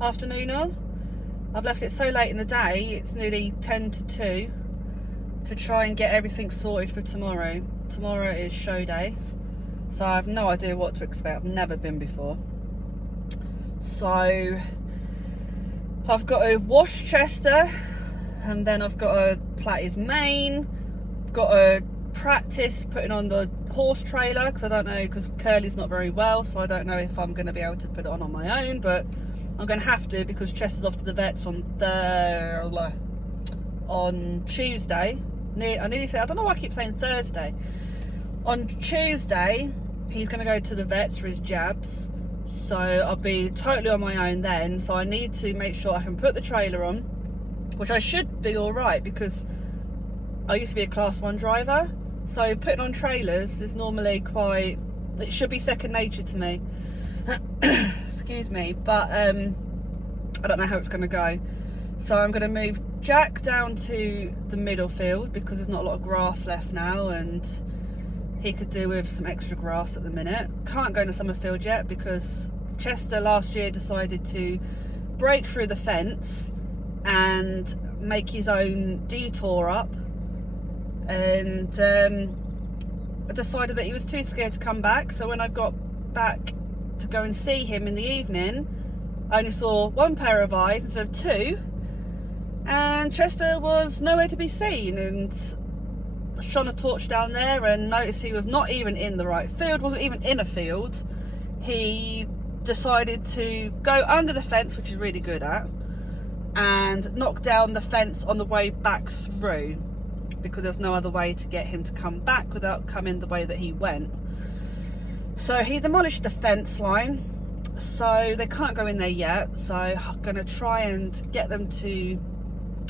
afternoon on. I've left it so late in the day, it's nearly 10 to 2, to try and get everything sorted for tomorrow. Tomorrow is show day, so I have no idea what to expect. I've never been before. So I've got to wash Chester, and then I've got to plait his mane. I've got to practice putting on the horse trailer, because I don't know, because Curly's not very well, so I don't know if I'm going to be able to put it on my own, but I'm going to have to, because Chester's off to the vets on Tuesday. I nearly said, I don't know why I keep saying Thursday. On Tuesday, he's going to go to the vets for his jabs, so I'll be totally on my own then. So I need to make sure I can put the trailer on, which I should be alright, because I used to be a class 1 driver, so putting on trailers is normally quite, it should be second nature to me. Excuse me, but I don't know how it's going to go. So I'm going to move Jack down to the middle field, because there's not a lot of grass left now, and he could do with some extra grass at the minute. Can't go into Summerfield yet, because Chester last year decided to break through the fence and make his own detour up, and I decided that he was too scared to come back. So when I got back to go and see him in the evening, I only saw one pair of eyes instead of two, and Chester was nowhere to be seen. And shone a torch down there and noticed he was not even in the right field, wasn't even in a field. He decided to go under the fence, which he's really good at, and knock down the fence on the way back through, because there's no other way to get him to come back without coming the way that he went. So he demolished the fence line, so they can't go in there yet. So I'm going to try and get them to,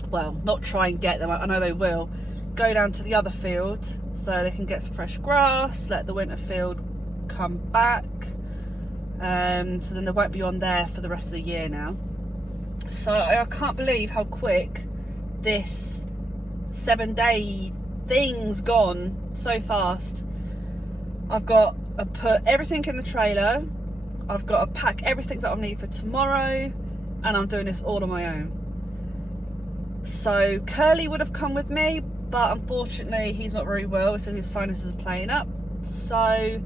well, not try and get them, I know they will, go down to the other field so they can get some fresh grass, let the winter field come back, so then they won't be on there for the rest of the year now. So I can't believe how quick this 7-day thing's gone, so fast. I've got to put everything in the trailer, I've got to pack everything that I'll need for tomorrow, and I'm doing this all on my own. So Curly would have come with me, but unfortunately he's not very well, so his sinuses are playing up. So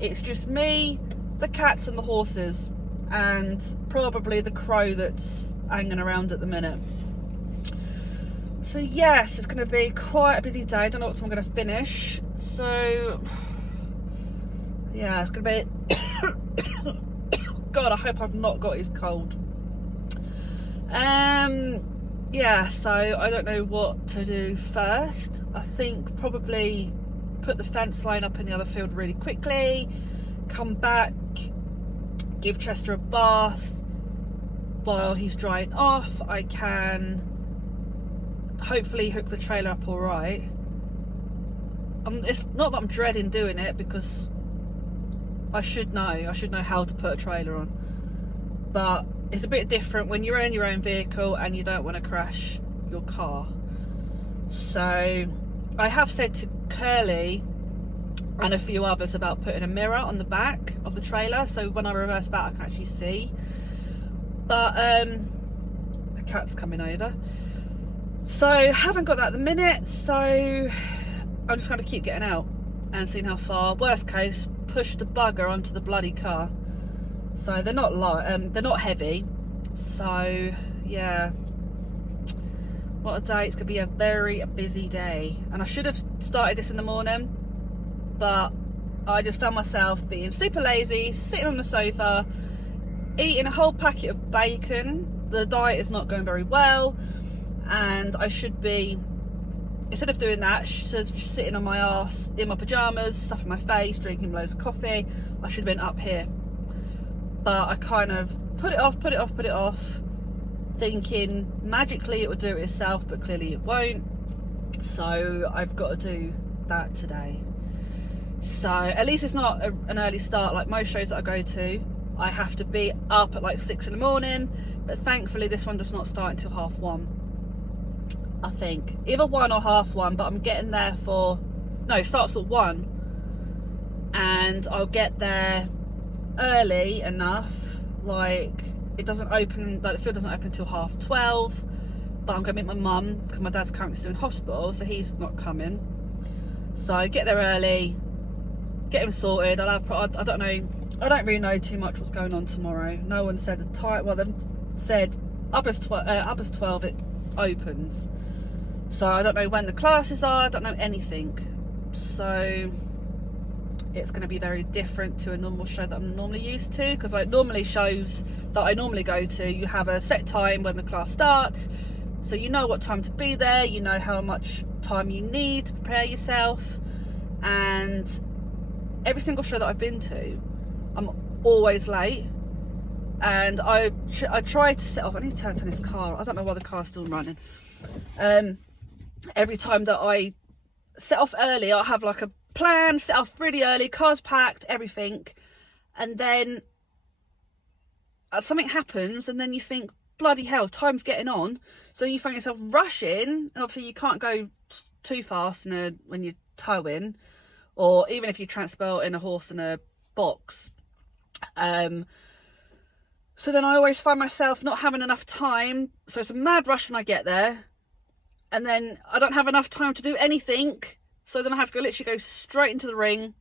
it's just me, the cats and the horses, and probably the crow that's hanging around at the minute. So yes, it's going to be quite a busy day. I don't know what time I'm going to finish. So yeah, it's going to be God, I hope I've not got his cold. Yeah, so I don't know what to do first. I think probably put the fence line up in the other field really quickly, come back, give Chester a bath while he's drying off. I can hopefully hook the trailer up all right. It's not that I'm dreading doing it, because I should know how to put a trailer on, but it's a bit different when you're in your own vehicle and you don't want to crash your car. So I have said to Curly and a few others about putting a mirror on the back of the trailer, so when I reverse back I can actually see. But the cat's coming over, so haven't got that at the minute. So I'm just going to keep getting out and seeing how far. Worst case, push the bugger onto the bloody car. So they're not light, they're not heavy. So yeah, what a day. It's gonna be a very busy day, and I should have started this in the morning, but I just found myself being super lazy, sitting on the sofa eating a whole packet of bacon. The diet is not going very well, and I should be, instead of doing that, just sitting on my ass in my pajamas, stuffing my face, drinking loads of coffee. I should have been up here. But I kind of put it off, thinking magically it would do it itself, but clearly it won't. So I've got to do that today. So at least it's not an early start like most shows that I go to. I have to be up at like 6 in the morning, but thankfully this one does not start until 1:30. I think either 1 or 1:30, but I'm getting there for, no, it starts at 1, and I'll get there early enough, like it doesn't open, like the field doesn't open until 12:30. But I'm going to meet my mum because my dad's currently still in hospital, so he's not coming. So I get there early, get him sorted. I don't know, I don't really know too much what's going on tomorrow. No one said a time. Well, they've said up as 12 it opens. So I don't know when the classes are. I don't know anything. So it's going to be very different to a normal show that I'm normally used to, because like normally shows that I normally go to, you have a set time when the class starts, so you know what time to be there, you know how much time you need to prepare yourself. And every single show that I've been to, I'm always late. And I try to set off. I need to turn this car. I don't know why the car's still running. Every time that I set off early, I'll have like a plan, set off really early, car's packed, everything, and then something happens, and then you think, bloody hell, time's getting on, so you find yourself rushing, and obviously you can't go too fast when you're towing, or even if you're transporting a horse in a box. So then I always find myself not having enough time, so it's a mad rush when I get there, and then I don't have enough time to do anything. So then I have to literally go straight into the ring,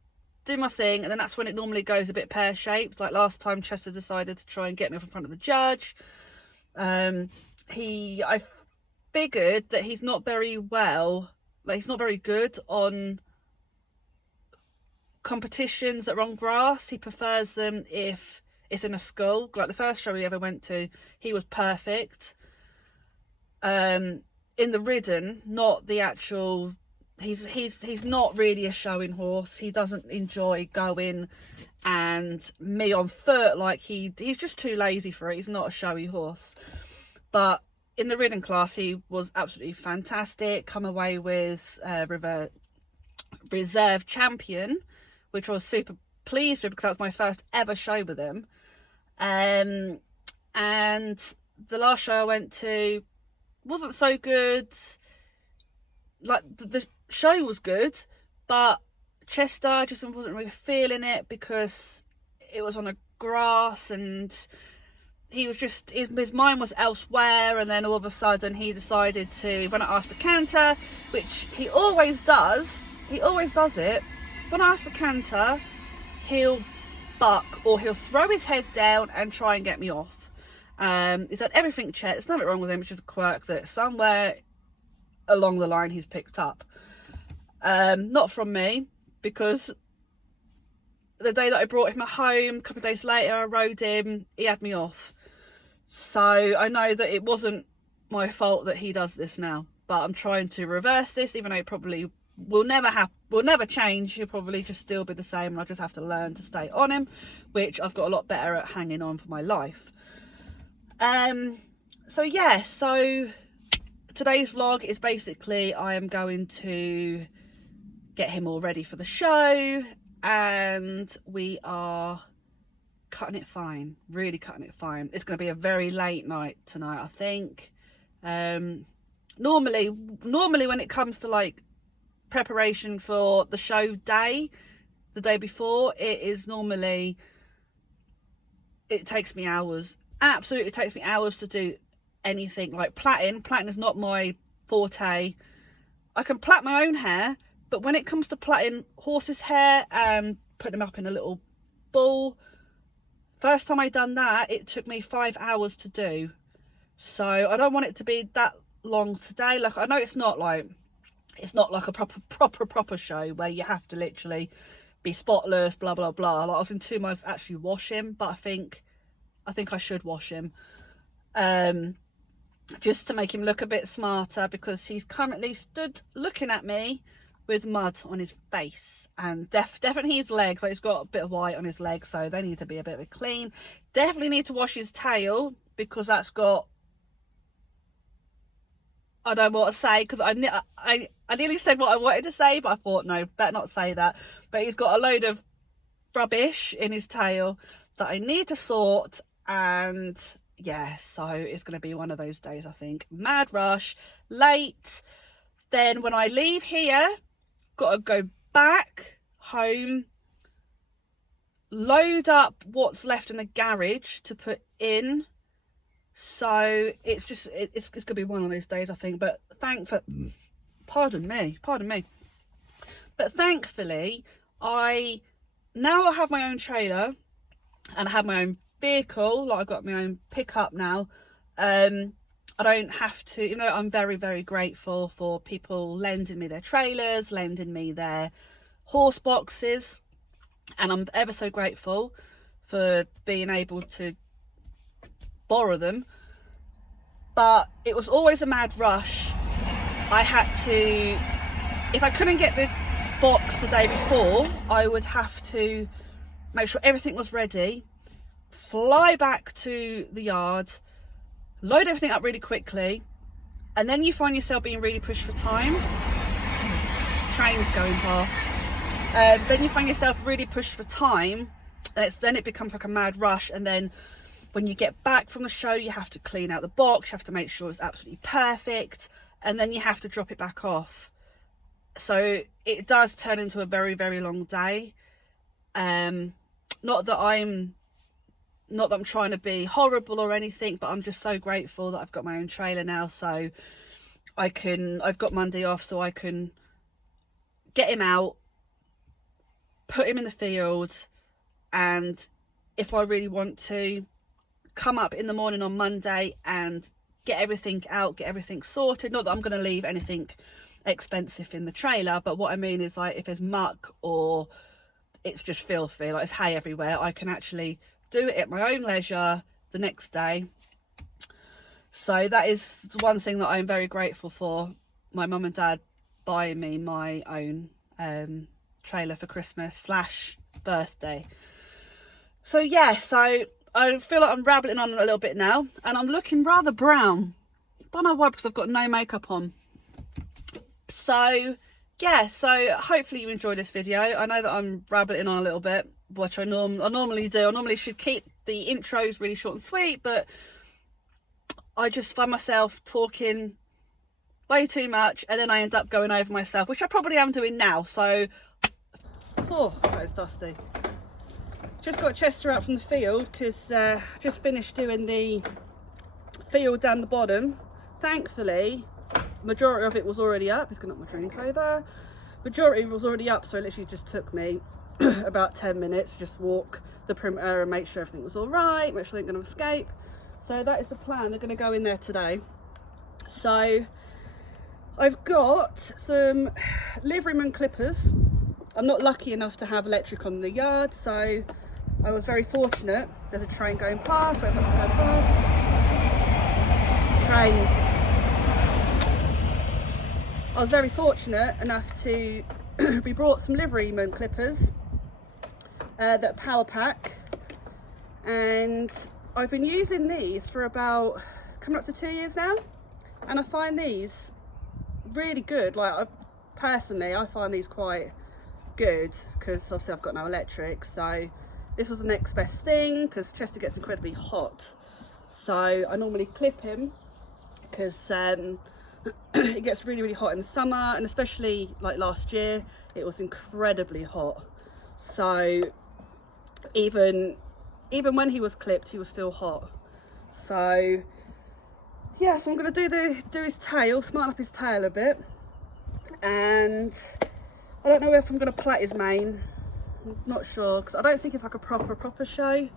do my thing, and then that's when it normally goes a bit pear-shaped. Like last time, Chester decided to try and get me up in front of the judge. I figured that he's not very well, like he's not very good on competitions that are on grass. He prefers them if it's in a school. Like the first show he ever went to, he was perfect. In the ridden, not the actual... He's not really a showing horse. He doesn't enjoy going and me on foot. Like he's just too lazy for it. He's not a showy horse. But in the ridden class, he was absolutely fantastic. Come away with reserve champion, which I was super pleased with because that was my first ever show with him. And the last show I went to wasn't so good. Like the show was good, but Chester just wasn't really feeling it because it was on a grass, and he was just, his mind was elsewhere. And then all of a sudden he decided to, when I asked for canter, which he always does it, when I ask for canter, he'll buck or he'll throw his head down and try and get me off. He's had everything checked. There's nothing wrong with him. It's just a quirk that somewhere along the line he's picked up. Not from me, because the day that I brought him at home, a couple of days later, I rode him, he had me off. So I know that it wasn't my fault that he does this now, but I'm trying to reverse this, even though it probably will never change. He'll probably just still be the same, and I just have to learn to stay on him, which I've got a lot better at hanging on for my life. So yeah, so today's vlog is basically I am going to get him all ready for the show, and we are cutting it fine, really cutting it fine. It's going to be a very late night tonight, I think. Normally when it comes to like preparation for the show day, the day before, it takes me hours. Absolutely takes me hours to do anything. Like plaiting is not my forte. I can plait my own hair, but when it comes to plaiting horses' hair and putting them up in a little ball, first time I done that, it took me 5 hours to do. So I don't want it to be that long today. Like I know it's not like a proper show where you have to literally be spotless, blah blah blah. Like I was in 2 months actually wash him, but I think I should wash him, just to make him look a bit smarter, because he's currently stood looking at me with mud on his face, and definitely his legs. Like he's got a bit of white on his legs, so they need to be a bit clean. Definitely need to wash his tail, because that's got, I don't know what to say, because I nearly said what I wanted to say, but I thought no, better not say that. But he's got a load of rubbish in his tail that I need to sort. And yeah, so it's going to be one of those days, I think. Mad rush, late. Then when I leave here, got to go back home, load up what's left in the garage to put in So it's just, it's gonna be one of those days, I think. But pardon me, but thankfully I have my own trailer and I have my own vehicle. Like, I've got my own pickup now. I don't have to, I'm very, very grateful for people lending me their trailers, lending me their horse boxes, and I'm ever so grateful for being able to borrow them. But it was always a mad rush. I had to, if I couldn't get the box the day before, I would have to make sure everything was ready, fly back to the yard, load everything up really quickly, and then you find yourself being really pushed for time. Trains going past. Then you find yourself really pushed for time, and then it becomes like a mad rush. And then when you get back from the show, you have to clean out the box, you have to make sure it's absolutely perfect, and then you have to drop it back off. So it does turn into a very, very long day. Not that I'm trying to be horrible or anything, but I'm just so grateful that I've got my own trailer now, so I've got Monday off, so I can get him out, put him in the field, and if I really want to, come up in the morning on Monday and get everything out, get everything sorted. Not that I'm going to leave anything expensive in the trailer, but what I mean is, like, if there's muck or it's just filthy, like there's hay everywhere, I can actually do it at my own leisure the next day. So that is one thing that I'm very grateful for, my mum and dad buying me my own trailer for Christmas / birthday. So yeah, so I feel like I'm rambling on a little bit now, and I'm looking rather brown. Don't know why, because I've got no makeup on. So yeah, so hopefully you enjoyed this video. I know that I'm rambling on a little bit, which I normally do. I normally should keep the intros really short and sweet, but I just find myself talking way too much, and then I end up going over myself, which I probably am doing now. So, oh, that is dusty. Just got Chester out from the field because just finished doing the field down the bottom. Thankfully, majority of it was already up. He's going to knock my drink over. Majority was already up, so it literally just took me about 10 minutes to just walk the perimeter and make sure everything was all right, make sure they're going to escape. So that is the plan. They're going to go in there today. So I've got some liveryman clippers. I'm not lucky enough to have electric on the yard, so I was very fortunate. There's a train going past. Wait for it to go past. Trains. I was very fortunate enough to be brought some liveryman clippers that power pack, and I've been using these for about coming up to 2 years now, and I find these really good. Like, personally I find these quite good because obviously I've got no electric, so this was the next best thing because Chester gets incredibly hot. So I normally clip him because it gets really, really hot in the summer, and especially like last year it was incredibly hot. So even when he was clipped, he was still hot. So yeah, so I'm going to do his tail, smarten up his tail a bit, and I don't know if I'm going to plait his mane. I'm not sure, because I don't think it's like a proper show,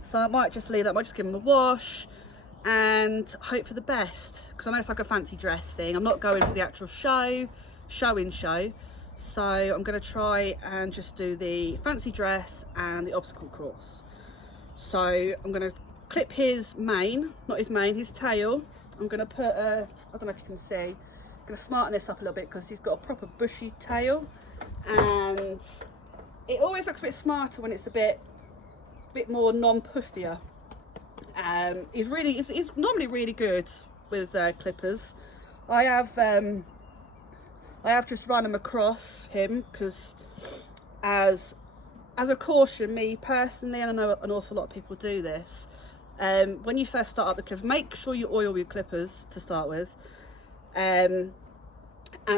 so I might just leave that. I might just give him a wash and hope for the best, because I know it's like a fancy dress thing. I'm not going for the actual show, so I'm going to try and just do the fancy dress and the obstacle course. So I'm going to clip his mane, not his mane, his tail. I'm going to put I don't know if you can see, I'm going to smarten this up a little bit because he's got a proper bushy tail, and it always looks a bit smarter when it's a bit more non-puffier. He's normally really good with clippers. I have just run him across him because as a caution, me personally, and I know an awful lot of people do this, when you first start up the clippers, make sure you oil your clippers to start with, and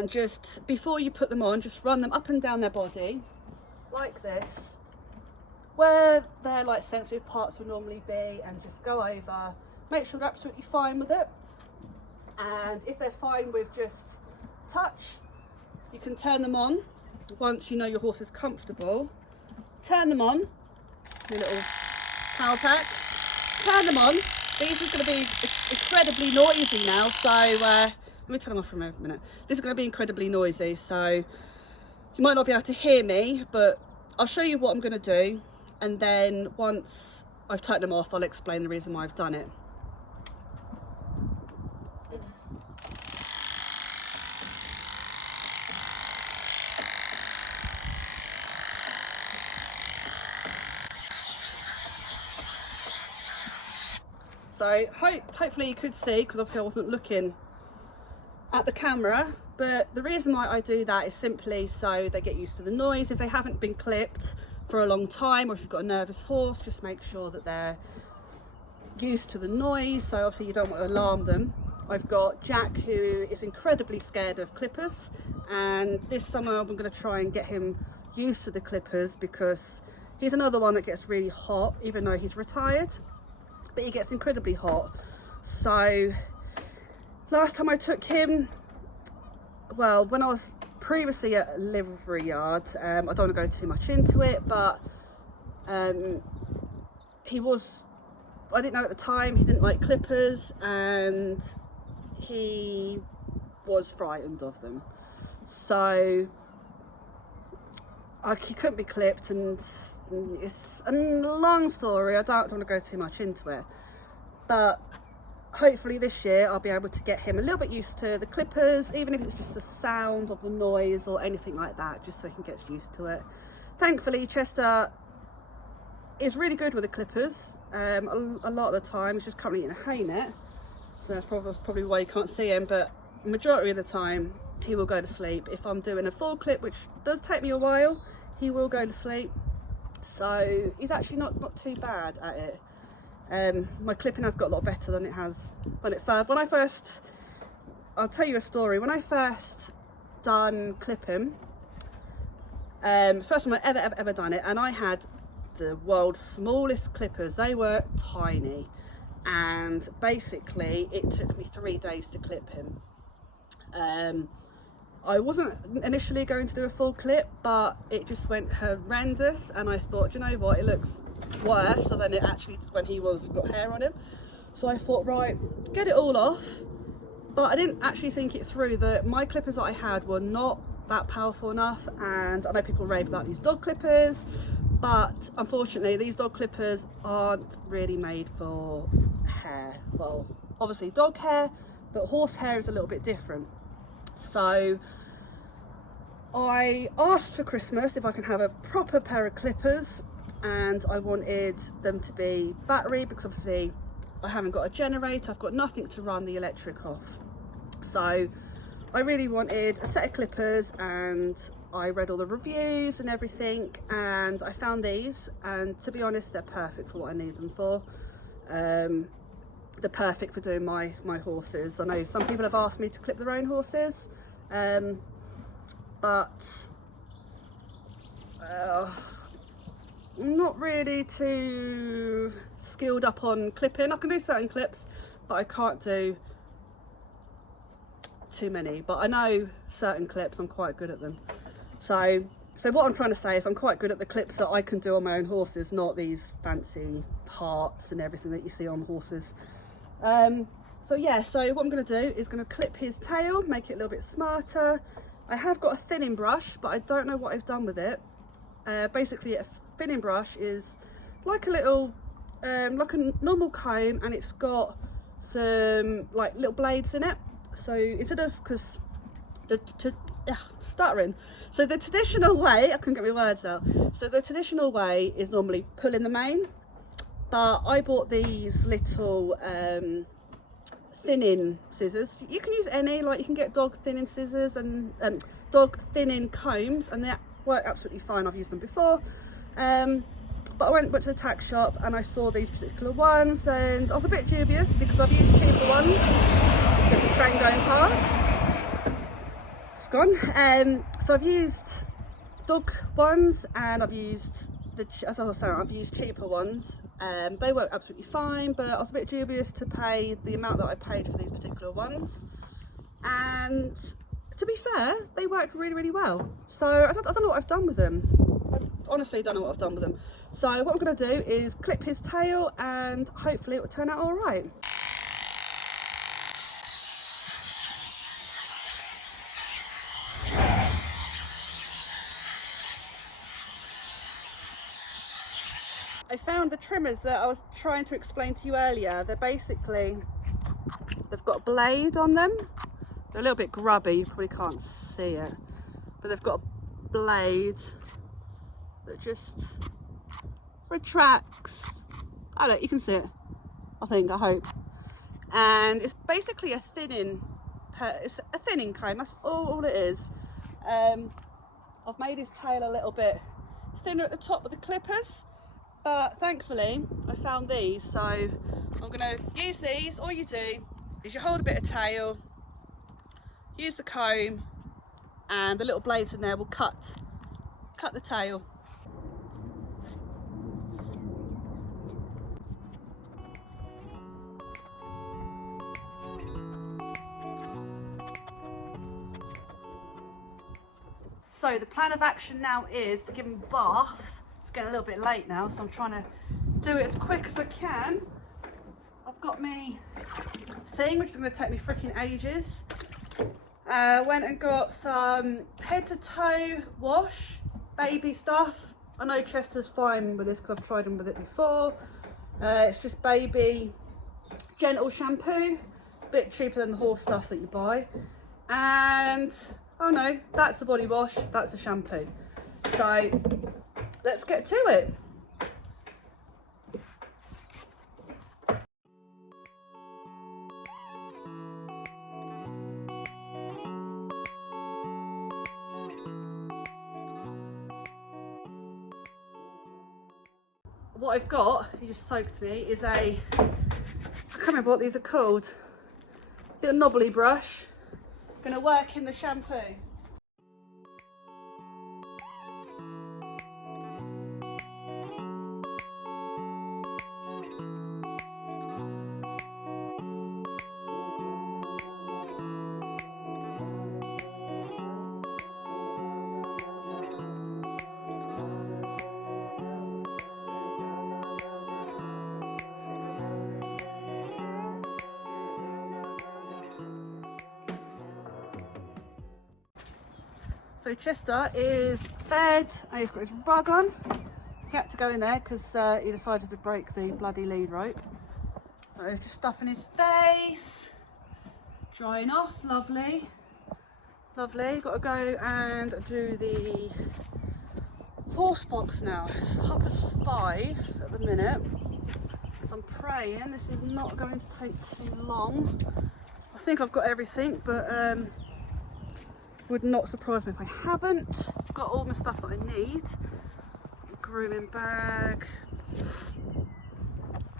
just before you put them on, just run them up and down their body like this, where their like sensitive parts would normally be, and just go over make sure they're absolutely fine with it. And if they're fine with just touch, you can turn them on once you know your horse is comfortable. Turn them on, your little power pack, turn them on. These are going to be incredibly noisy now, so let me turn them off for a minute. This is going to be incredibly noisy, so you might not be able to hear me, but I'll show you what I'm going to do, and then once I've turned them off, I'll explain the reason why I've done it. So hopefully you could see, because obviously I wasn't looking at the camera, but the reason why I do that is simply so they get used to the noise. If they haven't been clipped for a long time, or if you've got a nervous horse, just make sure that they're used to the noise. So obviously you don't want to alarm them. I've got Jack, who is incredibly scared of clippers, and this summer I'm going to try and get him used to the clippers, because he's another one that gets really hot, even though he's retired. But he gets incredibly hot. So last time I took him, well, when I was previously at a livery yard, I don't want to go too much into it, but he was, I didn't know at the time, he didn't like clippers, and he was frightened of them. So he couldn't be clipped, and it's a long story. I don't want to go too much into it, but hopefully this year I'll be able to get him a little bit used to the clippers, even if it's just the sound of the noise or anything like that, just so he gets used to it. Thankfully Chester is really good with the clippers. A lot of the time he's just currently in a hay net, so that's probably why you can't see him, but majority of the time he will go to sleep. If I'm doing a full clip, which does take me a while, he will go to sleep. So he's actually not too bad at it. My clipping has got a lot better than it has when I first, I'll tell you a story. When I first done clipping, first time I ever done it, and I had the world's smallest clippers. They were tiny, and basically it took me 3 days to clip him. I wasn't initially going to do a full clip, but it just went horrendous, and I thought, you know what, it looks worse than it actually did when he got hair on him. So I thought, right, get it all off. But I didn't actually think it through that my clippers that I had were not that powerful enough, and I know people rave about these dog clippers, but unfortunately these dog clippers aren't really made for hair. Well, obviously dog hair, but horse hair is a little bit different. So I asked for Christmas if I can have a proper pair of clippers, and I wanted them to be battery, because obviously I haven't got a generator, I've got nothing to run the electric off. So I really wanted a set of clippers, and I read all the reviews and everything, and I found these, and to be honest, they're perfect for what I need them for. They're perfect for doing my horses. I know some people have asked me to clip their own horses, but I'm not really too skilled up on clipping. I can do certain clips, but I can't do too many. But I know certain clips, I'm quite good at them. So what I'm trying to say is I'm quite good at the clips that I can do on my own horses, not these fancy parts and everything that you see on horses. So yeah, so what I'm going to do is going to clip his tail, make it a little bit smarter. I have got a thinning brush, but I don't know what I've done with it. Basically a thinning brush is like a little, like a normal comb, and it's got some like little blades in it. So instead of, because stuttering. So the traditional way, I couldn't get my words out. So the traditional way is normally pulling the mane, but I bought these little thinning scissors. You can use any, like you can get dog thinning scissors and dog thinning combs, and they work absolutely fine. I've used them before. But I went to the tack shop and I saw these particular ones, and I was a bit dubious because I've used cheaper ones. There's a train going past. It's gone. So I've used dog ones, and I've used as I was saying, I've used cheaper ones. They work absolutely fine, but I was a bit dubious to pay the amount that I paid for these particular ones. And to be fair, they worked really, really well. So I don't know what I've done with them. I honestly don't know what I've done with them. So what I'm going to do is clip his tail and hopefully it will turn out all right. I found the trimmers that I was trying to explain to you earlier. They've got a blade on them. They're a little bit grubby, you probably can't see it, but they've got a blade that just retracts. I don't, you can see it, I hope. And it's basically a thinning, it's a thinning comb, that's all it is. I've made his tail a little bit thinner at the top with the clippers, but thankfully I found these, so I'm gonna use these. All you do is you hold a bit of tail, use the comb, and the little blades in there will cut the tail. So the plan of action now is to give him a bath. It's getting a little bit late now, so I'm trying to do it as quick as I can. I've got me thing, which is going to take me freaking ages. Went and got some head to toe wash, baby stuff. I know Chester's fine with this because I've tried him with it before. It's just baby gentle shampoo, a bit cheaper than the horse stuff that you buy. And oh no, that's the body wash, that's the shampoo. So let's get to it. What I've got, he just soaked me, is I can't remember what these are called. Little knobbly brush. Gonna work in the shampoo. So Chester is fed and he's got his rug on. He had to go in there because he decided to break the bloody lead rope. So he's just stuffing his face, drying off, lovely. Lovely, got to go and do the horse box now. It's 5:30 at the minute. So I'm praying this is not going to take too long. I think I've got everything, but would not surprise me if I haven't. Got all my stuff that I need. Grooming bag.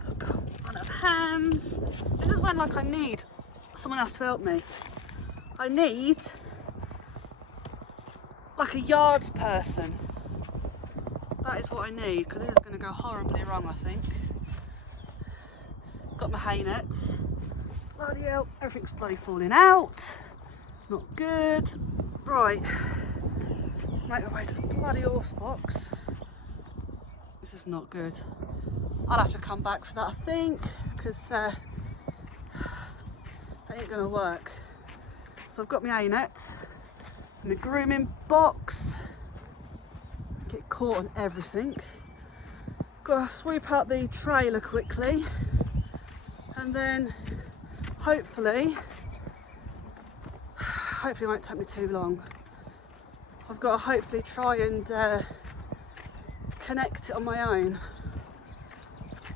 I've got one of hands. This is when like I need someone else to help me. I need like a yards person. That is what I need, because this is going to go horribly wrong, I think. Got my hay nets. Bloody hell, everything's bloody falling out. Not good. Right, make my way to the bloody horse box. This is not good. I'll have to come back for that, I think, because that ain't gonna work. So I've got my hay nets and my grooming box. Get caught on everything. Gotta swoop out the trailer quickly, and then hopefully it won't take me too long. I've got to hopefully try and connect it on my own.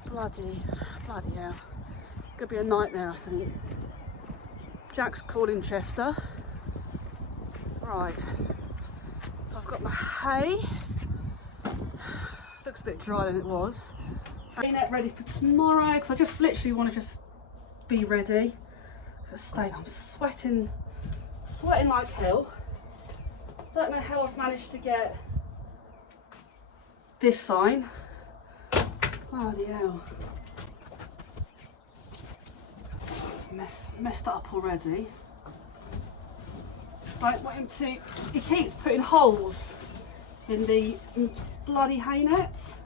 Bloody hell. It's gonna be a nightmare, I think. Jack's calling Chester. Right, so I've got my hay. Looks a bit drier than it was. Hay net ready for tomorrow, because I just literally want to just be ready. I'm sweating like hell. Don't know how I've managed to get this sign. Bloody hell. Messed that up already. Don't want him to, he keeps putting holes in the bloody hay nets.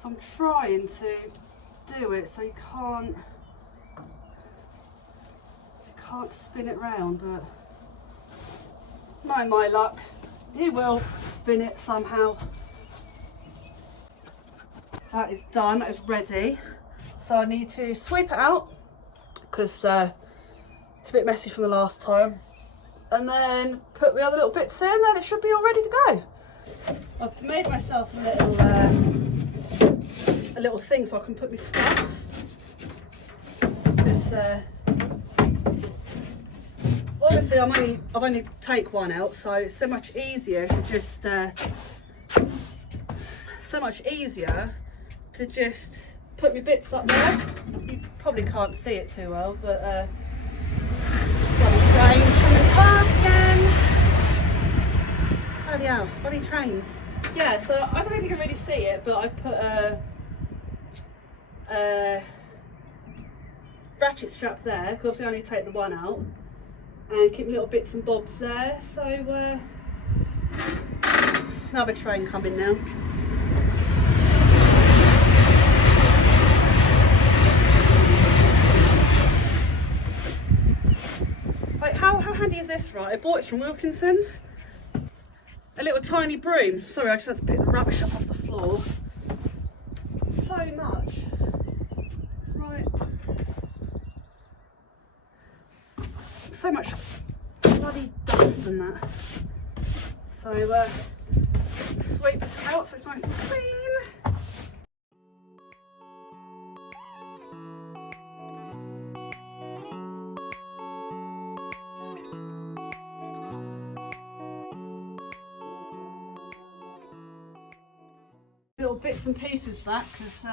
So I'm trying to do it so you can't spin it round, but no, my luck, he will spin it somehow. That is done, that is ready. So I need to sweep it out because it's a bit messy from the last time, and then put the other little bits in, then it should be all ready to go. I've made myself a little thing so I can put my stuff. Obviously I've only take one out, so it's so much easier to just put my bits up there. You probably can't see it too well, but bloody trains coming past again. Bloody hell, bloody trains. Yeah, so I don't know if you can really see it, but I've put a ratchet strap there, because obviously I only take the one out, and keep little bits and bobs there. So another train coming now. How handy is this, right? I bought it from Wilkinson's. A little tiny broom. Sorry, I just had to pick the rubbish up off the floor. So much. Right. So much bloody dust and that. So sweep this out so it's nice and clean. Little bits and pieces back because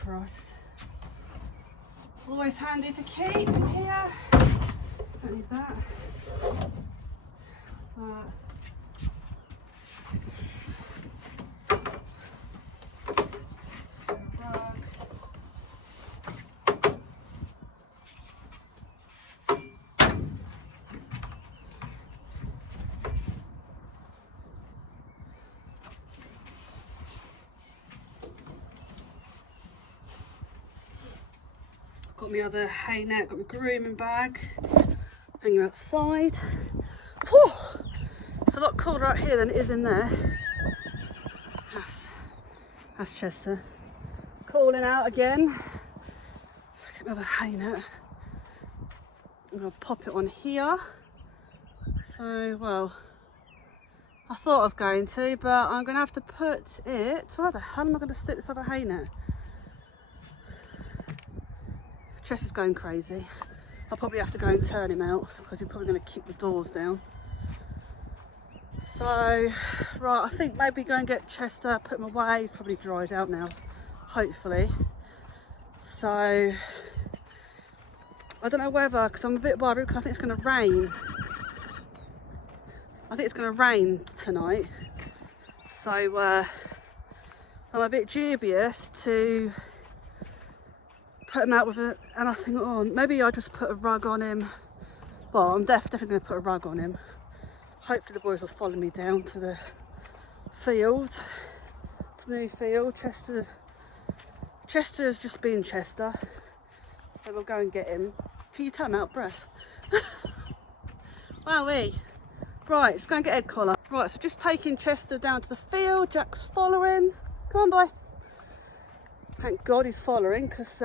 Christ, always handy to keep here. Don't need that. Got my other hay net, got my grooming bag. Bring you outside. Whew! It's a lot cooler out here than it is in there. That's Chester. Calling out again. Get my other hay net. I'm going to pop it on here. So, well, I thought I was going to, but I'm going to have to put it... Where the hell am I going to stick this other hay net? Chester's going crazy. I'll probably have to go and turn him out because he's probably going to kick the doors down. So, right, I think maybe go and get Chester, put him away. He's probably dried out now, hopefully. So, I don't know whether, because I'm a bit worried because I think it's going to rain. I think it's going to rain tonight. So, I'm a bit dubious to put him out with it, and I think, oh, maybe I just put a rug on him. Well, I'm definitely going to put a rug on him. Hopefully the boys will follow me down to the field, to the new field. Chester's just been Chester, so we'll go and get him. Can you tell I'm out of breath? Wowee. Right, let's go and get head collar. Right, so just taking Chester down to the field. Jack's following. Come on, boy. Thank God he's following, because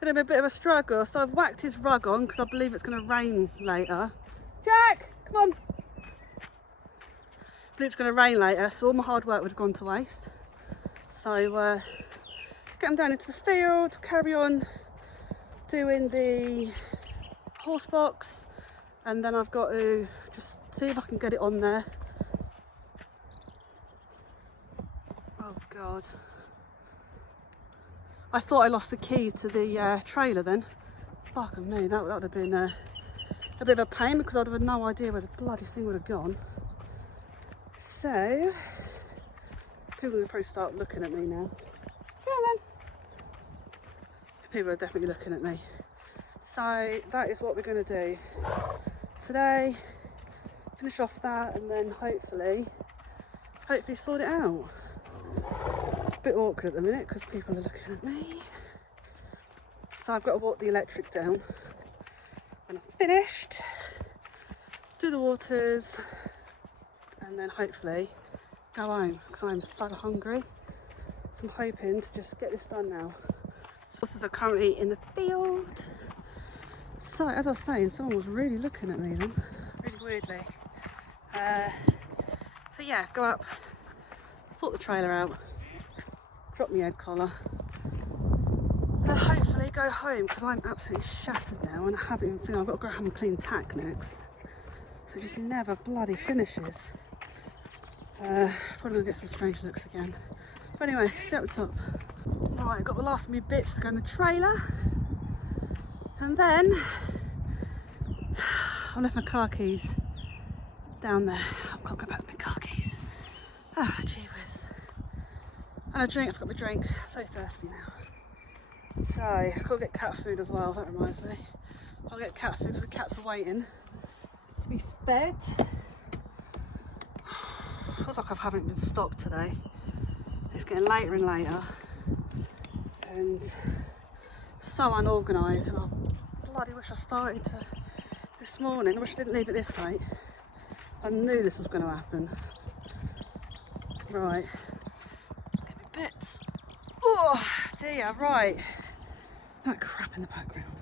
going to be a bit of a struggle. So I've whacked his rug on because I believe it's going to rain later. Jack, come on. I believe it's going to rain later, so all my hard work would have gone to waste. So get him down into the field, carry on doing the horse box, and then I've got to just see if I can get it on there. Oh God. I thought I lost the key to the trailer then. Fuck me, that would have been a bit of a pain because I'd have had no idea where the bloody thing would have gone. So, People will probably start looking at me now. Go on then. People are definitely looking at me. So that is what we're going to do today. Finish off that and then hopefully sort it out. A bit awkward at the minute because people are looking at me. So I've got to walk the electric down when I'm finished, do the waters, and then hopefully go home because I'm so hungry. So I'm hoping to just get this done now. Horses are currently in the field. So as I was saying, someone was really looking at me then, really weirdly. So yeah, go up, sort the trailer out, drop my head collar, then hopefully go home because I'm absolutely shattered now and I haven't even finished. I've got to go have a clean tack next. So it just never bloody finishes. Probably gonna get some strange looks again. But anyway, stay at the top. Right, got the last of my bits to go in the trailer. And then I left my car keys down there. I've got to go back with my car keys. Ah, gee whiz. And a drink, I've got my drink. I'm so thirsty now. So, I've got to get cat food as well, that reminds me. I'll get cat food because the cats are waiting to be fed. Feels like I haven't been stopped today. It's getting later and later. And so unorganised. And I bloody wish I started this morning. I wish I didn't leave it this late. I knew this was going to happen. Right. Get my bits. Oh dear, right. That crap in the background.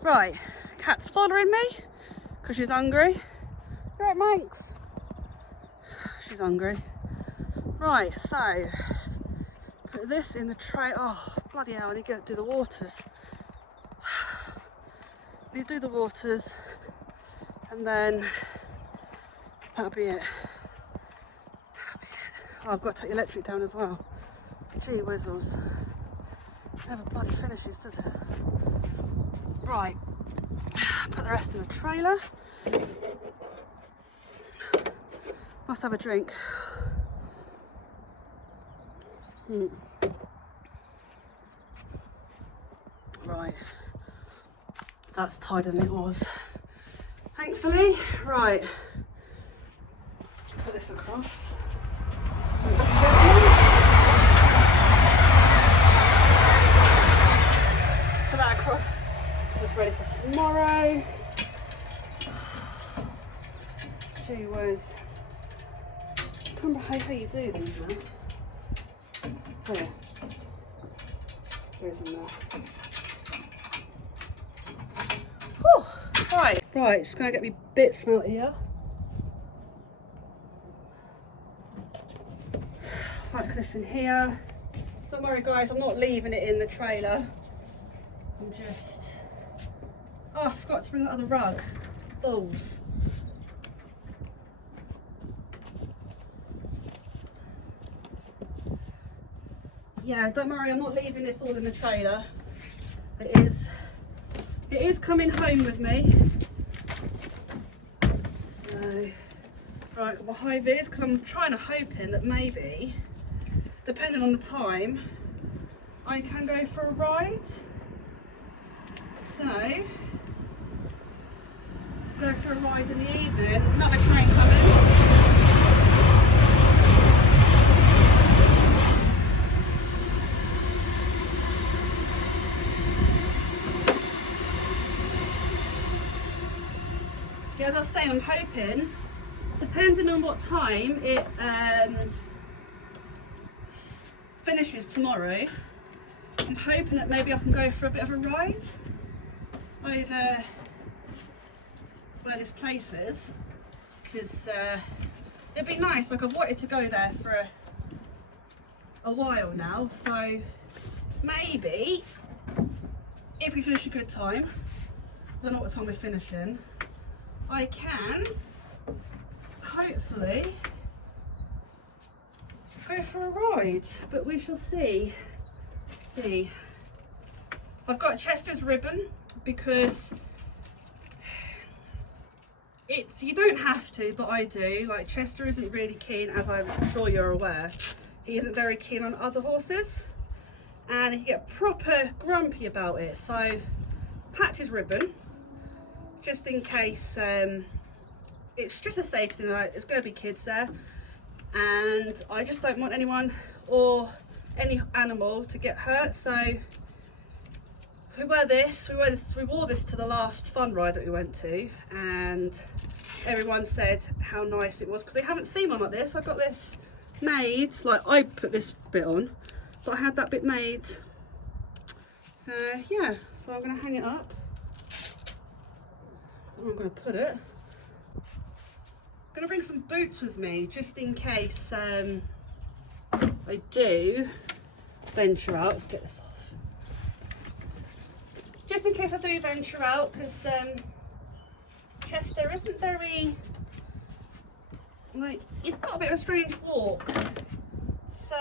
Right, cat's following me because she's hungry. You right, Manx? She's hungry. Right, so put this in the tray. Oh, bloody hell, I need to go do the waters. I need to do the waters and then that'll be it. Oh, I've got to take the electric down as well. Gee whizzles. Never bloody finishes, does it? Right, put the rest in the trailer. Must have a drink. Right, that's tighter than it was, thankfully. Right, put this across. Put that across so it's ready for tomorrow. Gee whiz. I can't remember how you do these now. There. There's in there. Whew. Right, just gonna get me bits out here. Pack this in here. Don't worry guys, I'm not leaving it in the trailer. I'm just... Oh, I forgot to bring that other rug. Balls. Yeah, don't worry, I'm not leaving this all in the trailer. It is coming home with me. So, right, got my high vis because I'm hoping that maybe, depending on the time, I can go for a ride. So, go for a ride in the evening. Another train coming. Yeah, as I was saying, I'm hoping, depending on what time it finishes tomorrow, I'm hoping that maybe I can go for a bit of a ride over where this place is, because it'd be nice. Like, I've wanted to go there for a while now, so maybe if we finish a good time, I don't know what time we're finishing, I can hopefully go for a ride, but we shall see. I've got Chester's ribbon because you don't have to, but I do. Like, Chester isn't really keen, as I'm sure you're aware, he isn't very keen on other horses, and he get proper grumpy about it. So packed his ribbon just in case. It's just a safety thing, like, there's going to be kids there, and I just don't want anyone or any animal to get hurt. So we wore this to the last fun ride that we went to, and everyone said how nice it was because they haven't seen one like this. I got this made, like I put this bit on, but I had that bit made. So yeah, so I'm going to hang it up. I'm going to put it. I'm going to bring some boots with me just in case I do venture out. Let's get this off. Just in case I do venture out, because Chester isn't very, like, he's got a bit of a strange walk. So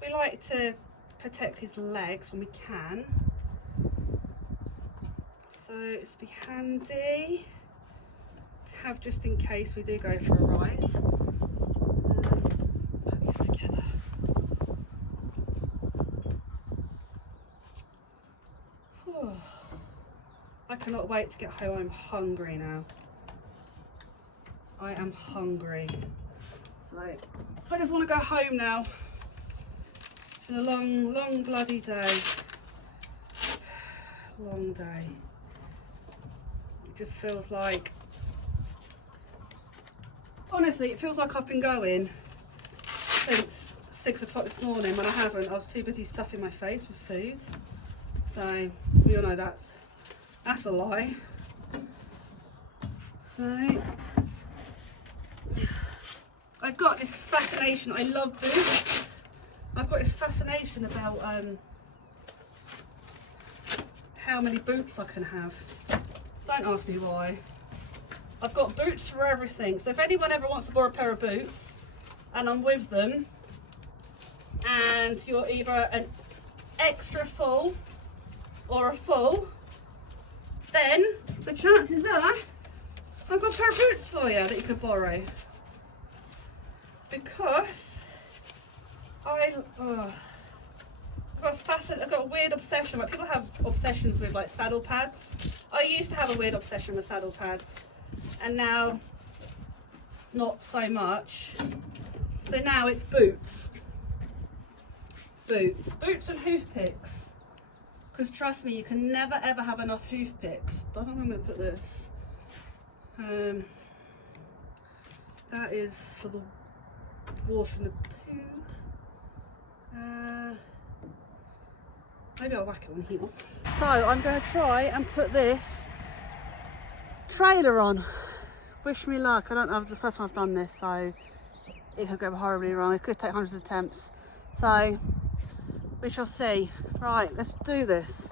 we like to protect his legs when we can. So it's be handy to have just in case we do go for a ride. Put these together. I cannot wait to get home. I'm hungry now. I am hungry. So I just want to go home now. It's been a long, long bloody day. Long day. It just feels like, honestly, it feels like I've been going since 6 o'clock this morning when I haven't. I was too busy stuffing my face with food. So we all know that's a lie. So I've got this fascination. I love boots. I've got this fascination about how many boots I can have. Don't ask me why. I've got boots for everything. So if anyone ever wants to borrow a pair of boots and I'm with them and you're either an extra full or a full, then the chances are I've got a pair of boots for you that you could borrow. Because I've got a weird obsession. Like, people have obsessions with like saddle pads. I used to have a weird obsession with saddle pads, and now not so much. So now it's boots. Boots and hoof picks. Because trust me, you can never ever have enough hoof picks. I don't know where I'm going to put this. That is for the water and the poo. Maybe I'll whack it on here. So I'm going to try and put this trailer on. Wish me luck. I don't know, it's the first time I've done this, so it could go horribly wrong. It could take hundreds of attempts. So we shall see. Right, let's do this.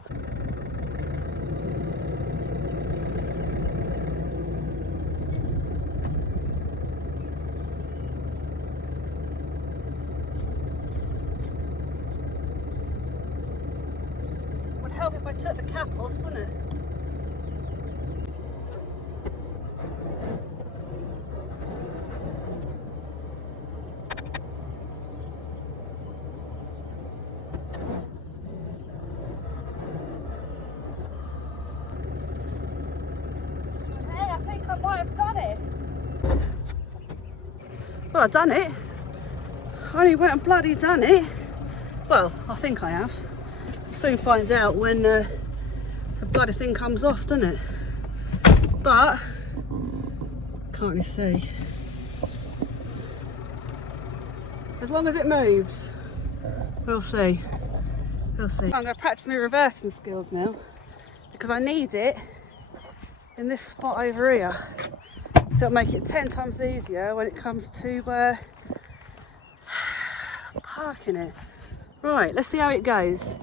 Would help if I took the cap off, wouldn't it? I might have done it. Well, I've done it. I only went and bloody done it. Well, I think I have. I'll soon find out when the bloody thing comes off, doesn't it? But can't really see. As long as it moves, we'll see. We'll see. I'm going to practice my reversing skills now because I need it in this spot over here, so it'll make it 10 times easier when it comes to parking it. Right, let's see how it goes.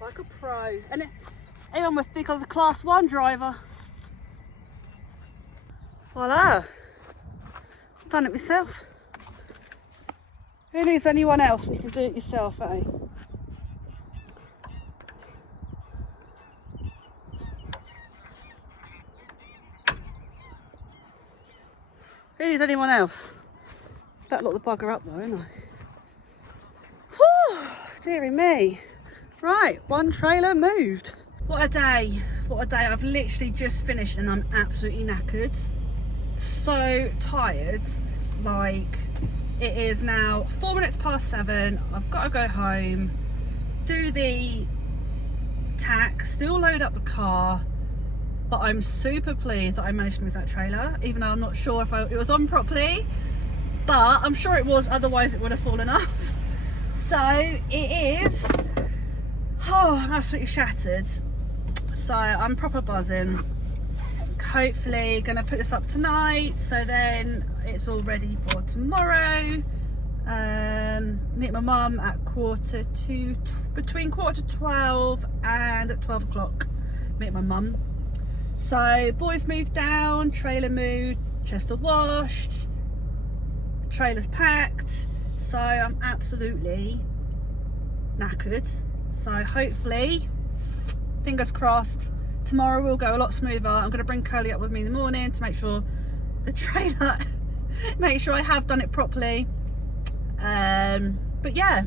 Like a pro, and everyone must think I was a class 1 driver. Voila, I've done it myself. Who needs anyone else when you can do it yourself, eh? Who needs anyone else? Better lock the bugger up though, isn't I? Whew, dearie me. Right, one trailer moved. What a day, what a day. I've literally just finished and I'm absolutely knackered. So tired. Like, it is now 4 minutes past 7. I've got to go home, do the tack, still load up the car. But I'm super pleased that I managed to move that trailer, even though I'm not sure if it was on properly. But I'm sure it was, otherwise it would have fallen off. So it is. Oh, I'm absolutely shattered. So I'm proper buzzing. Hopefully gonna put this up tonight, so then it's all ready for tomorrow. Meet my mum at between 11:45 and at 12 o'clock. Meet my mum. So boys moved down, trailer moved, Chester washed, trailer's packed. So I'm absolutely knackered. So hopefully, fingers crossed, tomorrow will go a lot smoother. I'm going to bring Curly up with me in the morning to make sure the trailer, make sure I have done it properly. But yeah,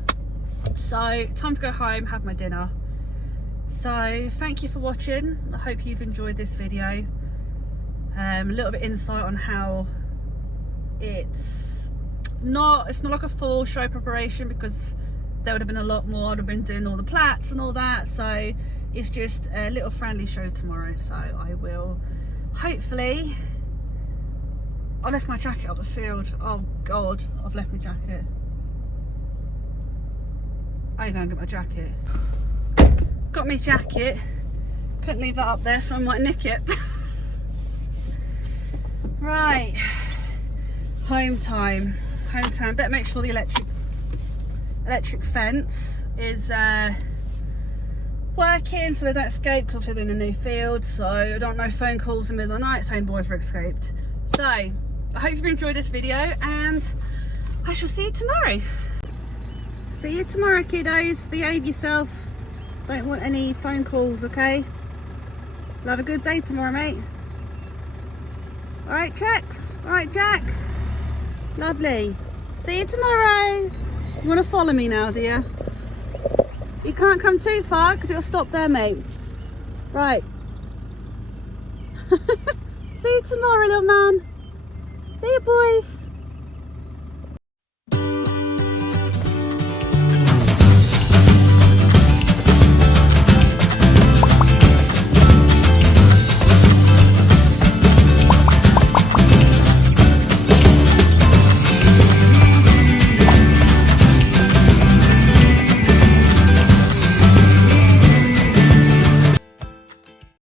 so time to go home, have my dinner. So thank you for watching. I hope you've enjoyed this video. A little bit insight on how it's not like a full show preparation, because there would have been a lot more. I'd have been doing all the plats and all that. So it's just a little friendly show tomorrow. So I will hopefully. I left my jacket up the field. Oh God, I've left my jacket. I ain't going to get my jacket. Got my jacket. Couldn't leave that up there, so I might nick it. Right. Home time. Home time. Better make sure the electric fence is working so they don't escape, because obviously they're in a new field. So I don't know phone calls in the middle of the night saying boys have escaped. So I hope you've enjoyed this video, and I shall see you tomorrow. See you tomorrow, kiddos. Behave yourself. Don't want any phone calls, okay? Well, have a good day tomorrow, mate. All right, Chex. All right, Jack. Lovely. See you tomorrow. You want to follow me now, do you? You can't come too far because it'll stop there, mate. Right. See you tomorrow, little man. See you, boys.